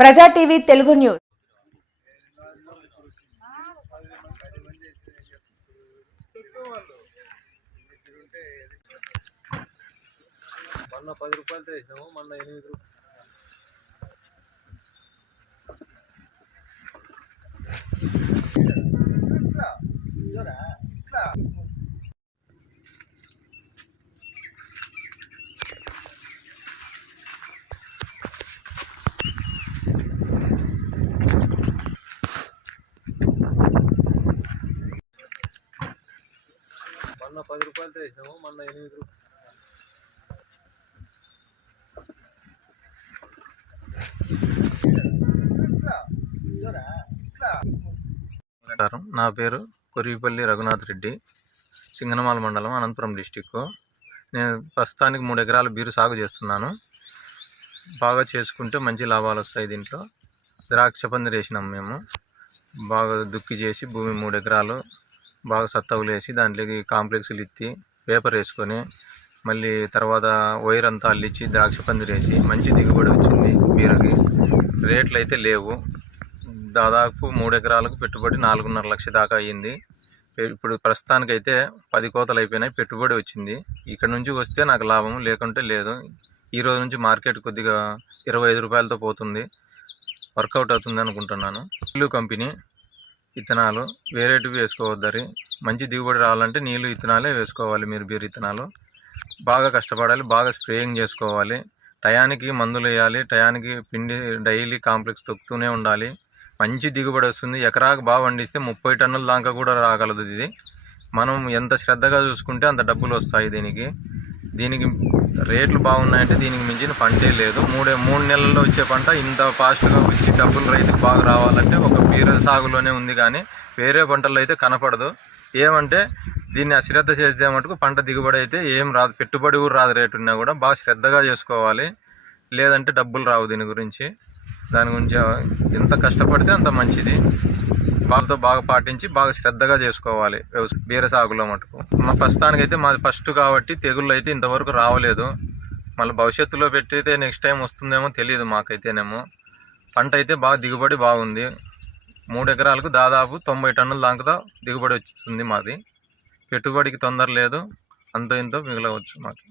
ప్రజా TV Telugu news. మొన్న పది రూపాయలతో తెచ్చినాము మొన్న ఎనిమిది రూపాయలు. మొన్న పది రూపాయలు వేసినాము మొన్న ఎనిమిది రూపాయలు నా పేరు కొరివిపల్లి రఘునాథ్ రెడ్డి సింగనమాల మండలం అనంతపురం డిస్టిక్ నేను ప్రస్తుతానికి మూడు ఎకరాల బీరు సాగు చేస్తున్నాను. బాగా చేసుకుంటే మంచి లాభాలు వస్తాయి దీంట్లో. ద్రాక్ష పందిరి వేసినాం మేము. బాగా దుక్కి చేసి భూమి మూడు ఎకరాలు బాగా సత్తవులేసి దాంట్లోకి కాంప్లెక్స్లు ఎత్తి పేపర్ వేసుకొని మళ్ళీ తర్వాత వైర్ అంతా అల్లిచ్చి ద్రాక్ష పందిరేసి మంచి దిగుబడి వచ్చింది బీరకి. రేట్లు అయితే లేవు. దాదాపు మూడు ఎకరాలకు పెట్టుబడి నాలుగున్నర లక్ష దాకా అయ్యింది. ఇప్పుడు ప్రస్తుతానికైతే పది కోతలు అయిపోయినాయి పెట్టుబడి వచ్చింది. ఇక్కడ నుంచి వస్తే నాకు లాభం లేకుంటే లేదు. ఈ రోజు నుంచి మార్కెట్ కొద్దిగా ఇరవై ఐదు రూపాయలతో పోతుంది. వర్కౌట్ అవుతుంది అనుకుంటున్నాను. ఇల్లు కంపెనీ విత్తనాలు వేరేటివి వేసుకోవద్దరి మంచి దిగుబడి రావాలంటే నీళ్ళు విత్తనాలే వేసుకోవాలి మీరు బీరు విత్తనాలు బాగా కష్టపడాలి బాగా స్ప్రేయింగ్ చేసుకోవాలి. టయానికి మందులు వేయాలి టయానికి పిండి డైలీ కాంప్లెక్స్ తొక్కుతూనే ఉండాలి. మంచి దిగుబడి వస్తుంది. ఎకరాకు బాగా పండిస్తే ముప్పై టన్నుల దాకా కూడా రాగలదు ఇది. మనం ఎంత శ్రద్ధగా చూసుకుంటే అంత డబ్బులు వస్తాయి దీనికి. దీనికి రేట్లు బాగున్నాయంటే దీనికి మించిన పంటే లేదు. మూడే మూడు నెలల్లో వచ్చే పంట ఇంత ఫాస్ట్గా వచ్చి డబ్బులు రైతుకు బాగా రావాలంటే ఒక బీర సాగులోనే ఉంది కానీ వేరే పంటల్లో అయితే కనపడదు. ఏమంటే దీన్ని అశ్రద్ధ చేస్తే మటుకు పంట దిగుబడి అయితే ఏం రాదు. పెట్టుబడి కూడా రాదు రేటు ఉన్నా కూడా. బాగా శ్రద్ధగా చేసుకోవాలి. లేదంటే డబ్బులు రావు దీని గురించి. దాని గురించి ఎంత కష్టపడితే అంత మంచిది. వాళ్ళతో బాగా పాటించి బాగా శ్రద్ధగా చేసుకోవాలి. బీర సాగులో మటుకు. మా ప్రస్తుతానికి అయితే మాది ఫస్ట్ కాబట్టి తెగుళ్ళు అయితే ఇంతవరకు రావలేదు. మళ్ళీ భవిష్యత్తులో పెట్టితే నెక్స్ట్ టైం వస్తుందేమో తెలియదు మాకైతేనేమో. పంట అయితే బాగా దిగుబడి బాగుంది. మూడు ఎకరాలకు దాదాపు తొంభై టన్నుల దాకా దిగుబడి వస్తుంది మాది. పెట్టుబడికి తొందర లేదు. అంత ఇంతో మిగలవచ్చు మాకు.